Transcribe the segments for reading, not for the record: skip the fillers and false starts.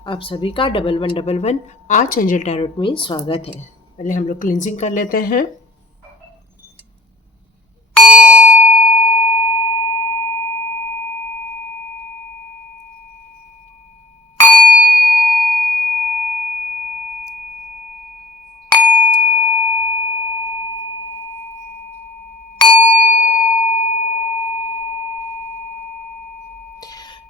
आप सभी का 1111 आज एंजल टैरोट में स्वागत है। पहले हम लोग क्लिंजिंग कर लेते हैं।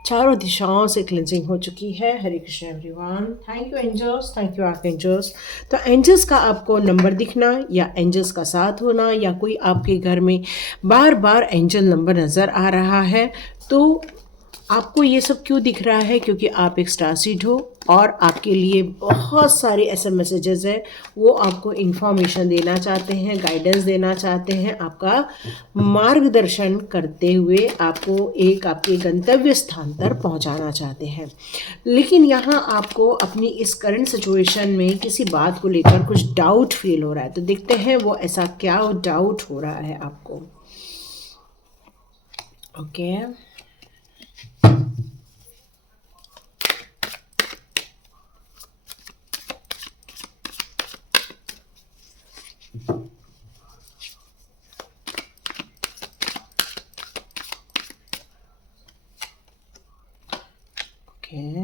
चारों दिशाओं से क्लिंजिंग हो चुकी है। Hare Krishna everyone. Thank you angels, thank you archangels. तो एंजल्स का आपको नंबर दिखना या एंजल्स का साथ होना या कोई आपके घर में बार बार एंजल नंबर नज़र आ रहा है, तो आपको ये सब क्यों दिख रहा है? क्योंकि आप एक स्टार सीड हो और आपके लिए बहुत सारे ऐसे मैसेजेस हैं, वो आपको इन्फॉर्मेशन देना चाहते हैं, गाइडेंस देना चाहते हैं, आपका मार्गदर्शन करते हुए आपको एक आपके गंतव्य स्थान पर पहुंचाना चाहते हैं। लेकिन यहाँ आपको अपनी इस करंट सिचुएशन में किसी बात को लेकर कुछ डाउट फील हो रहा है, तो देखते हैं वो ऐसा क्या डाउट हो रहा है आपको। ओके ओके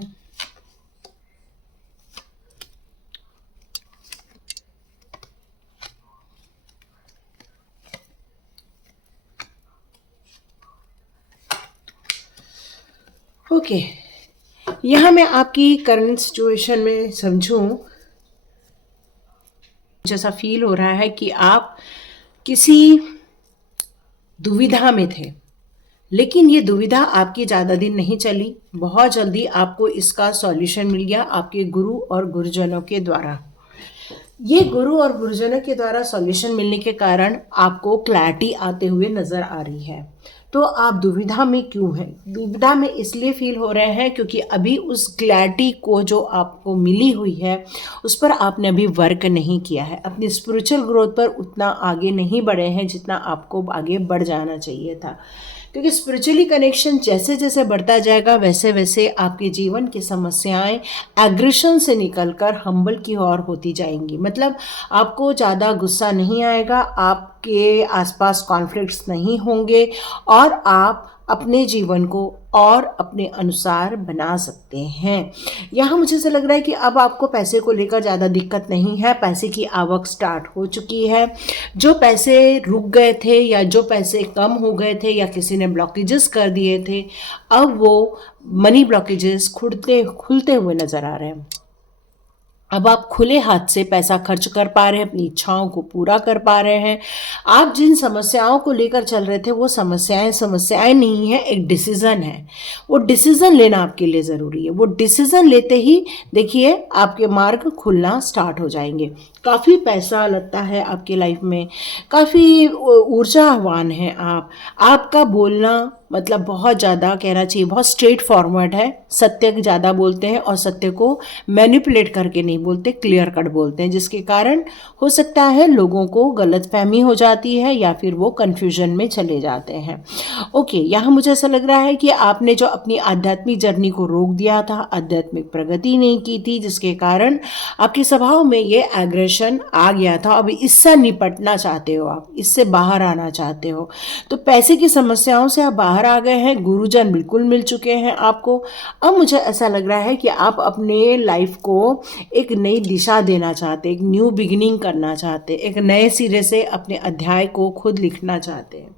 ओके यहाँ मैं आपकी करंट सिचुएशन में समझूं, जैसा फील हो रहा है कि आप किसी दुविधा में थे, लेकिन ये दुविधा आपकी ज़्यादा दिन नहीं चली। बहुत जल्दी आपको इसका सॉल्यूशन मिल गया आपके गुरु और गुरुजनों के द्वारा। ये गुरु और गुरुजनों के द्वारा सॉल्यूशन मिलने के कारण आपको क्लैरिटी आते हुए नज़र आ रही है। तो आप दुविधा में क्यों हैं? दुविधा में इसलिए फील हो रहे हैं क्योंकि अभी उस क्लैरिटी को जो आपको मिली हुई है उस पर आपने अभी वर्क नहीं किया है। अपनी स्पिरिचुअल ग्रोथ पर उतना आगे नहीं बढ़े हैं जितना आपको आगे बढ़ जाना चाहिए था, क्योंकि स्पिरिचुअली कनेक्शन जैसे जैसे बढ़ता जाएगा वैसे वैसे आपके जीवन की समस्याएं एग्रेशन से निकलकर हम्बल की ओर होती जाएंगी। मतलब आपको ज़्यादा गुस्सा नहीं आएगा, आपके आसपास कॉन्फ्लिक्ट्स नहीं होंगे और आप अपने जीवन को और अपने अनुसार बना सकते हैं। यहाँ मुझे ऐसा लग रहा है कि अब आपको पैसे को लेकर ज़्यादा दिक्कत नहीं है। पैसे की आवक स्टार्ट हो चुकी है। जो पैसे रुक गए थे या जो पैसे कम हो गए थे या किसी ने ब्लॉकेजेस कर दिए थे, अब वो मनी ब्लॉकेजेस खुलते हुए नज़र आ रहे हैं। अब आप खुले हाथ से पैसा खर्च कर पा रहे हैं, अपनी इच्छाओं को पूरा कर पा रहे हैं। आप जिन समस्याओं को लेकर चल रहे थे वो समस्याएं नहीं है, एक डिसीज़न है। वो डिसीज़न लेना आपके लिए ज़रूरी है। वो डिसीज़न लेते ही देखिए आपके मार्ग खुलना स्टार्ट हो जाएंगे। काफ़ी पैसा लगता है आपकी लाइफ में, काफ़ी ऊर्जावान हैं आप। आपका बोलना मतलब बहुत ज़्यादा कहना चाहिए, बहुत स्ट्रेट फॉरवर्ड है। सत्य ज़्यादा बोलते हैं और सत्य को मैनिपुलेट करके नहीं बोलते, क्लियर कट बोलते हैं, जिसके कारण हो सकता है लोगों को गलतफहमी हो जाती है या फिर वो कन्फ्यूजन में चले जाते हैं। ओके, यहाँ मुझे ऐसा लग रहा है कि आपने जो अपनी आध्यात्मिक जर्नी को रोक दिया था, आध्यात्मिक प्रगति नहीं की थी, जिसके कारण आपके स्वभाव में ये एग्रेशन आ गया था। अब इससे निपटना चाहते हो, आप इससे बाहर आना चाहते हो। तो पैसे की समस्याओं से आप बाहर आ गए हैं, गुरुजन बिल्कुल मिल चुके हैं आपको। अब मुझे ऐसा लग रहा है कि आप अपने लाइफ को एक नई दिशा देना चाहते, एक न्यू बिगिनिंग करना चाहते, एक नए सिरे से अपने अध्याय को खुद लिखना चाहते हैं।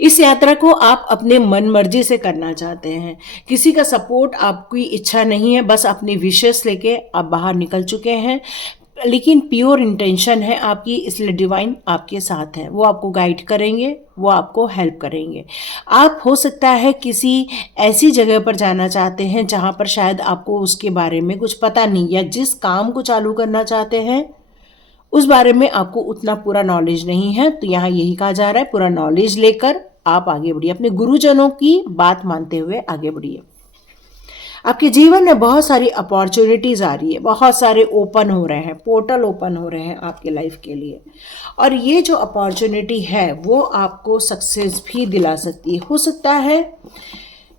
इस यात्रा को आप अपने मन मर्जी से करना चाहते हैं। किसी का सपोर्ट आपकी इच्छा नहीं है, बस अपने विशेष लेके आप बाहर निकल चुके हैं। लेकिन प्योर इंटेंशन है आपकी, इसलिए डिवाइन आपके साथ है। वो आपको गाइड करेंगे, वो आपको हेल्प करेंगे। आप हो सकता है किसी ऐसी जगह पर जाना चाहते हैं जहाँ पर शायद आपको उसके बारे में कुछ पता नहीं, या जिस काम को चालू करना चाहते हैं उस बारे में आपको उतना पूरा नॉलेज नहीं है। तो यहाँ यही कहा जा रहा है, पूरा नॉलेज लेकर आप आगे बढ़िए, अपने गुरुजनों की बात मानते हुए आगे बढ़िए। आपके जीवन में बहुत सारी अपॉर्चुनिटीज़ आ रही है, बहुत सारे ओपन हो रहे हैं, पोर्टल ओपन हो रहे हैं आपके लाइफ के लिए। और ये जो अपॉर्चुनिटी है वो आपको सक्सेस भी दिला सकती है। हो सकता है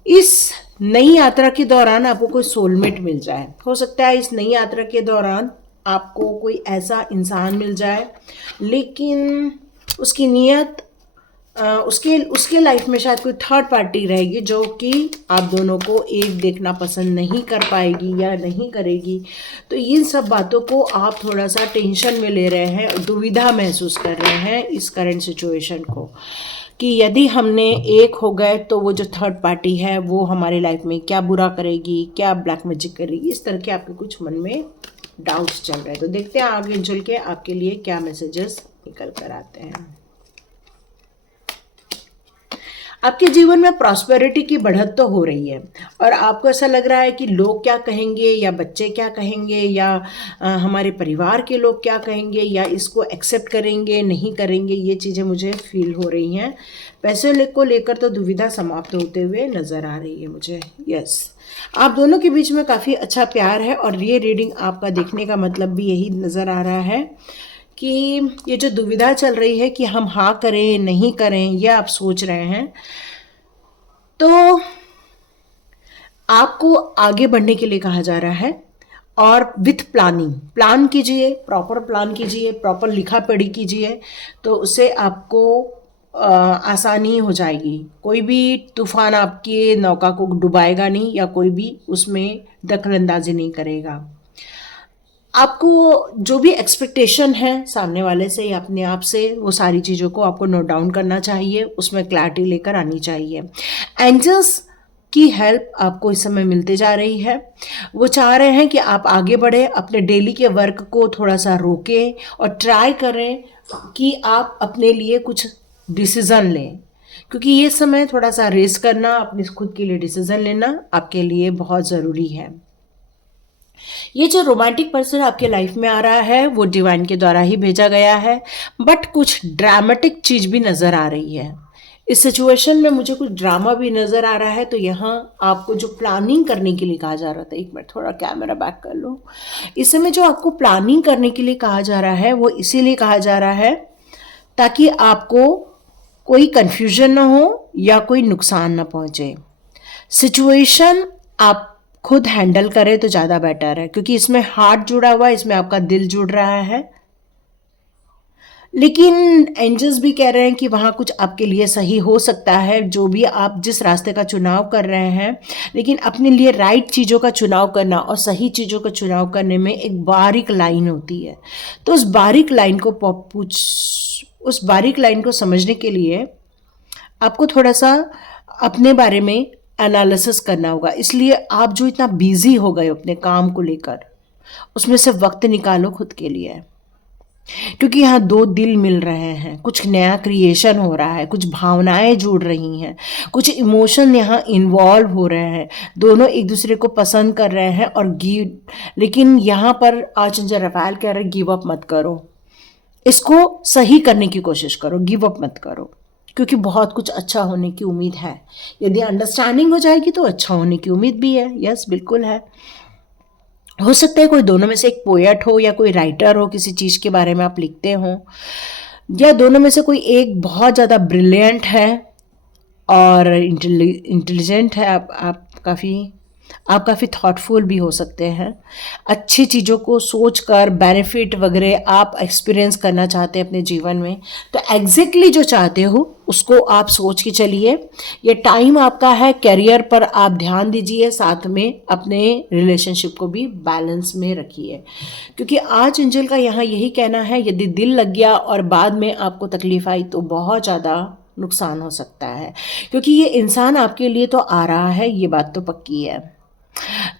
इस नई यात्रा के दौरान आपको कोई सोलमेट मिल जाए। हो सकता है इस नई यात्रा के दौरान आपको कोई ऐसा इंसान मिल जाए, लेकिन उसकी नीयत उसके उसके लाइफ में शायद कोई थर्ड पार्टी रहेगी जो कि आप दोनों को एक देखना पसंद नहीं कर पाएगी या नहीं करेगी। तो इन सब बातों को आप थोड़ा सा टेंशन में ले रहे हैं, दुविधा महसूस कर रहे हैं इस करंट सिचुएशन को, कि यदि हमने एक हो गए तो वो जो थर्ड पार्टी है वो हमारे लाइफ में क्या बुरा करेगी, क्या ब्लैक मैजिक करेगी। इस तरह के आपके कुछ मन में डाउट्स चल रहे हैं। तो देखते हैं आगे चल के आपके लिए क्या मैसेजेस निकल कर आते हैं। आपके जीवन में प्रॉस्पेरिटी की बढ़त तो हो रही है और आपको ऐसा लग रहा है कि लोग क्या कहेंगे या बच्चे क्या कहेंगे या हमारे परिवार के लोग क्या कहेंगे या इसको एक्सेप्ट करेंगे नहीं करेंगे, ये चीज़ें मुझे फील हो रही हैं। पैसे को लेकर तो दुविधा समाप्त होते हुए नज़र आ रही है मुझे। यस, आप दोनों के बीच में काफ़ी अच्छा प्यार है और ये रीडिंग आपका देखने का मतलब भी यही नज़र आ रहा है कि ये जो दुविधा चल रही है कि हम हाँ करें नहीं करें, ये आप सोच रहे हैं, तो आपको आगे बढ़ने के लिए कहा जा रहा है और विथ प्लानिंग। प्लान कीजिए, प्रॉपर प्लान कीजिए, प्रॉपर लिखा पढ़ी कीजिए, तो उससे आपको आसानी हो जाएगी। कोई भी तूफान आपकी नौका को डुबाएगा नहीं या कोई भी उसमें दखलंदाजी नहीं करेगा। आपको जो भी एक्सपेक्टेशन है सामने वाले से या अपने आप से, वो सारी चीज़ों को आपको नोट डाउन करना चाहिए, उसमें क्लैरिटी लेकर आनी चाहिए। एंजल्स की हेल्प आपको इस समय मिलते जा रही है। वो चाह रहे हैं कि आप आगे बढ़े, अपने डेली के वर्क को थोड़ा सा रोकें और ट्राई करें कि आप अपने लिए कुछ डिसीज़न लें, क्योंकि ये समय थोड़ा सा रेस करना, अपने खुद के लिए डिसीज़न लेना आपके लिए बहुत ज़रूरी है। ये जो रोमांटिक पर्सन आपके लाइफ में आ रहा है वो डिवाइन के द्वारा ही भेजा गया है, बट कुछ ड्रामेटिक चीज भी नजर आ रही है। इस सिचुएशन में मुझे कुछ ड्रामा भी नजर आ रहा है। तो यहाँ आपको जो प्लानिंग करने के लिए कहा जा रहा था, एक मिनट थोड़ा कैमरा बैक कर लो। इस समय जो आपको प्लानिंग करने के लिए कहा जा रहा है वो इसीलिए कहा जा रहा है ताकि आपको कोई कंफ्यूजन ना हो या कोई नुकसान ना पहुंचे। सिचुएशन आप खुद हैंडल करें तो ज़्यादा बेटर है, क्योंकि इसमें हार्ट जुड़ा हुआ है, इसमें आपका दिल जुड़ रहा है। लेकिन एंजल्स भी कह रहे हैं कि वहाँ कुछ आपके लिए सही हो सकता है, जो भी आप जिस रास्ते का चुनाव कर रहे हैं। लेकिन अपने लिए राइट चीज़ों का चुनाव करना और सही चीज़ों का चुनाव करने में एक बारीक लाइन होती है। तो उस बारीक लाइन को समझने के लिए आपको थोड़ा सा अपने बारे में एनालिसिस करना होगा। इसलिए आप जो इतना बिजी हो गए अपने काम को लेकर, उसमें से वक्त निकालो खुद के लिए, क्योंकि यहाँ दो दिल मिल रहे हैं, कुछ नया क्रिएशन हो रहा है, कुछ भावनाएं जुड़ रही हैं, कुछ इमोशन यहाँ इन्वॉल्व हो रहे हैं। दोनों एक दूसरे को पसंद कर रहे हैं और लेकिन यहाँ पर आर्चएंजल रफाएल कह रहे गिव अप मत करो, इसको सही करने की कोशिश करो, गिव अप मत करो, क्योंकि बहुत कुछ अच्छा होने की उम्मीद है। यदि अंडरस्टैंडिंग हो जाएगी तो अच्छा होने की उम्मीद भी है। यस, बिल्कुल है। हो सकता है कोई दोनों में से एक पोएट हो या कोई राइटर हो, किसी चीज़ के बारे में आप लिखते हो, या दोनों में से कोई एक बहुत ज़्यादा ब्रिलियंट है और इंटेलिजेंट है। आप काफ़ी थॉटफुल भी हो सकते हैं। अच्छी चीज़ों को सोचकर बेनिफिट वगैरह आप एक्सपीरियंस करना चाहते हैं अपने जीवन में, तो एग्जैक्टली जो चाहते हो उसको आप सोच के चलिए। ये टाइम आपका है, करियर पर आप ध्यान दीजिए, साथ में अपने रिलेशनशिप को भी बैलेंस में रखिए, क्योंकि आज एंजल का यहाँ यही कहना है, यदि दिल लग गया और बाद में आपको तकलीफ आई तो बहुत ज़्यादा नुकसान हो सकता है, क्योंकि ये इंसान आपके लिए तो आ रहा है, ये बात तो पक्की है।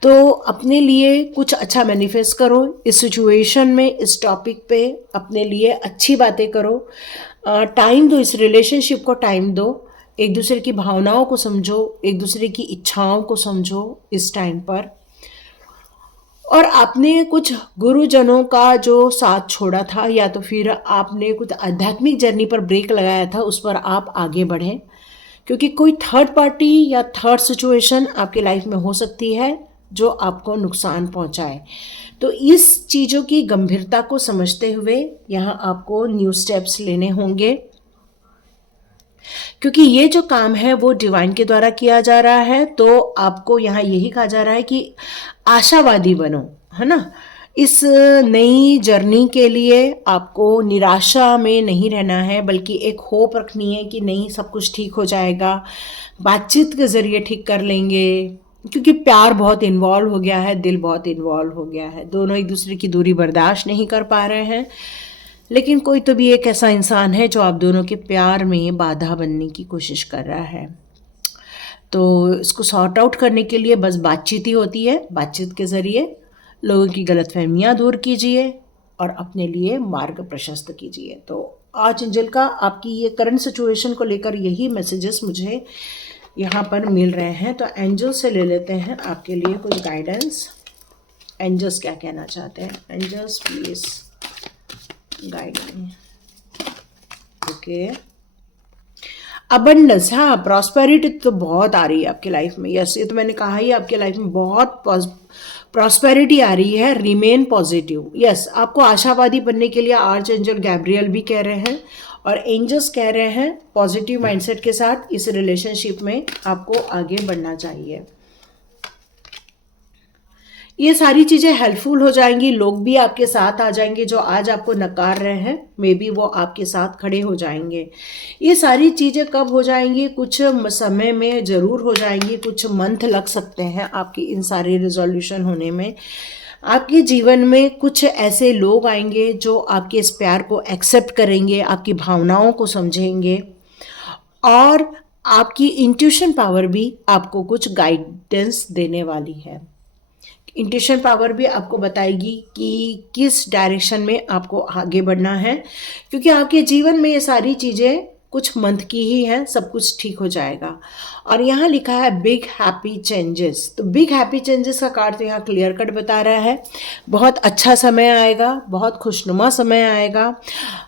तो अपने लिए कुछ अच्छा मैनिफेस्ट करो इस सिचुएशन में, इस टॉपिक पे अपने लिए अच्छी बातें करो, टाइम दो, इस रिलेशनशिप को टाइम दो, एक दूसरे की भावनाओं को समझो, एक दूसरे की इच्छाओं को समझो इस टाइम पर। और आपने कुछ गुरुजनों का जो साथ छोड़ा था या तो फिर आपने कुछ आध्यात्मिक जर्नी पर ब्रेक लगाया था, उस पर आप आगे बढ़ें, क्योंकि कोई थर्ड पार्टी या थर्ड सिचुएशन आपके लाइफ में हो सकती है जो आपको नुकसान पहुंचाए। तो इस चीज़ों की गंभीरता को समझते हुए यहाँ आपको न्यू स्टेप्स लेने होंगे, क्योंकि ये जो काम है वो डिवाइन के द्वारा किया जा रहा है, तो आपको यहाँ यही कहा जा रहा है कि आशावादी बनो, है ना। इस नई जर्नी के लिए आपको निराशा में नहीं रहना है, बल्कि एक होप रखनी है कि नहीं, सब कुछ ठीक हो जाएगा, बातचीत के ज़रिए ठीक कर लेंगे। क्योंकि प्यार बहुत इन्वॉल्व हो गया है, दिल बहुत इन्वॉल्व हो गया है, दोनों एक दूसरे की दूरी बर्दाश्त नहीं कर पा रहे हैं। लेकिन कोई तो भी एक ऐसा इंसान है जो आप दोनों के प्यार में बाधा बनने की कोशिश कर रहा है। तो इसको सॉर्ट आउट करने के लिए बस बातचीत ही होती है। बातचीत के ज़रिए लोगों की गलतफहमियां दूर कीजिए और अपने लिए मार्ग प्रशस्त कीजिए। तो आज एंजल का आपकी ये करंट सिचुएशन को लेकर यही मैसेजेस मुझे यहाँ पर मिल रहे हैं। तो एंजल से ले लेते हैं आपके लिए कुछ गाइडेंस। एंजल्स क्या कहना चाहते हैं? Angels please guide me. Okay, abundance, हाँ, प्रॉस्पेरिटी तो बहुत आ रही है आपकी लाइफ में। यस, ये तो मैंने कहा ही, आपके लाइफ में बहुत प्रॉस्पेरिटी आ रही है। Remain positive. यस, आपको आशावादी बनने के लिए आर्च एंजल गैब्रियल भी कह रहे हैं और एंजल्स कह रहे हैं पॉजिटिव माइंडसेट के साथ इस रिलेशनशिप में आपको आगे बढ़ना चाहिए। ये सारी चीज़ें हेल्पफुल हो जाएंगी। लोग भी आपके साथ आ जाएंगे जो आज आपको नकार रहे हैं, मे बी वो आपके साथ खड़े हो जाएंगे। ये सारी चीज़ें कब हो जाएंगी? कुछ समय में ज़रूर हो जाएंगी, कुछ मंथ लग सकते हैं आपकी इन सारी रिजोल्यूशन होने में। आपके जीवन में कुछ ऐसे लोग आएंगे जो आपके इस प्यार को एक्सेप्ट करेंगे, आपकी भावनाओं को समझेंगे और आपकी इंट्यूशन पावर भी आपको कुछ गाइडेंस देने वाली है। इंट्यूशन पावर भी आपको बताएगी कि किस डायरेक्शन में आपको आगे बढ़ना है, क्योंकि आपके जीवन में ये सारी चीज़ें कुछ मंथ की ही हैं, सब कुछ ठीक हो जाएगा। और यहाँ लिखा है बिग हैप्पी चेंजेस। तो बिग हैप्पी चेंजेस का कार्ड तो यहाँ क्लियर कट बता रहा है बहुत अच्छा समय आएगा, बहुत खुशनुमा समय आएगा।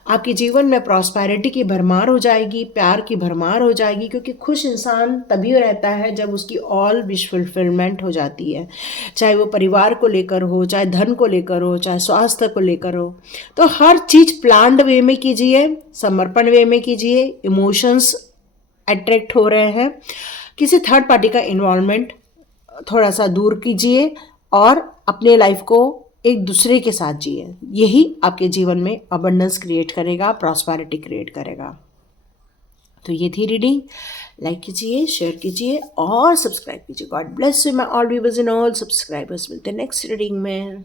आपके जीवन में प्रॉस्पेरिटी की भरमार हो जाएगी, प्यार की भरमार हो जाएगी, क्योंकि खुश इंसान तभी रहता है जब उसकी ऑल विश फुलफिलमेंट हो जाती है, चाहे वो परिवार को लेकर हो, चाहे धन को लेकर हो, चाहे स्वास्थ्य को लेकर हो। तो हर चीज़ प्लान्ड वे में कीजिए, समर्पण वे में कीजिए। इमोशंस अट्रैक्ट हो रहे हैं, किसी थर्ड पार्टी का इन्वॉल्वमेंट थोड़ा सा दूर कीजिए और अपने लाइफ को एक दूसरे के साथ जिए। यही आपके जीवन में अबंडेंस क्रिएट करेगा, प्रॉस्पेरिटी क्रिएट करेगा। तो ये थी रीडिंग। लाइक कीजिए, शेयर कीजिए और सब्सक्राइब कीजिए। God bless you my all viewers and all subscribers. मिलते हैं नेक्स्ट रीडिंग में।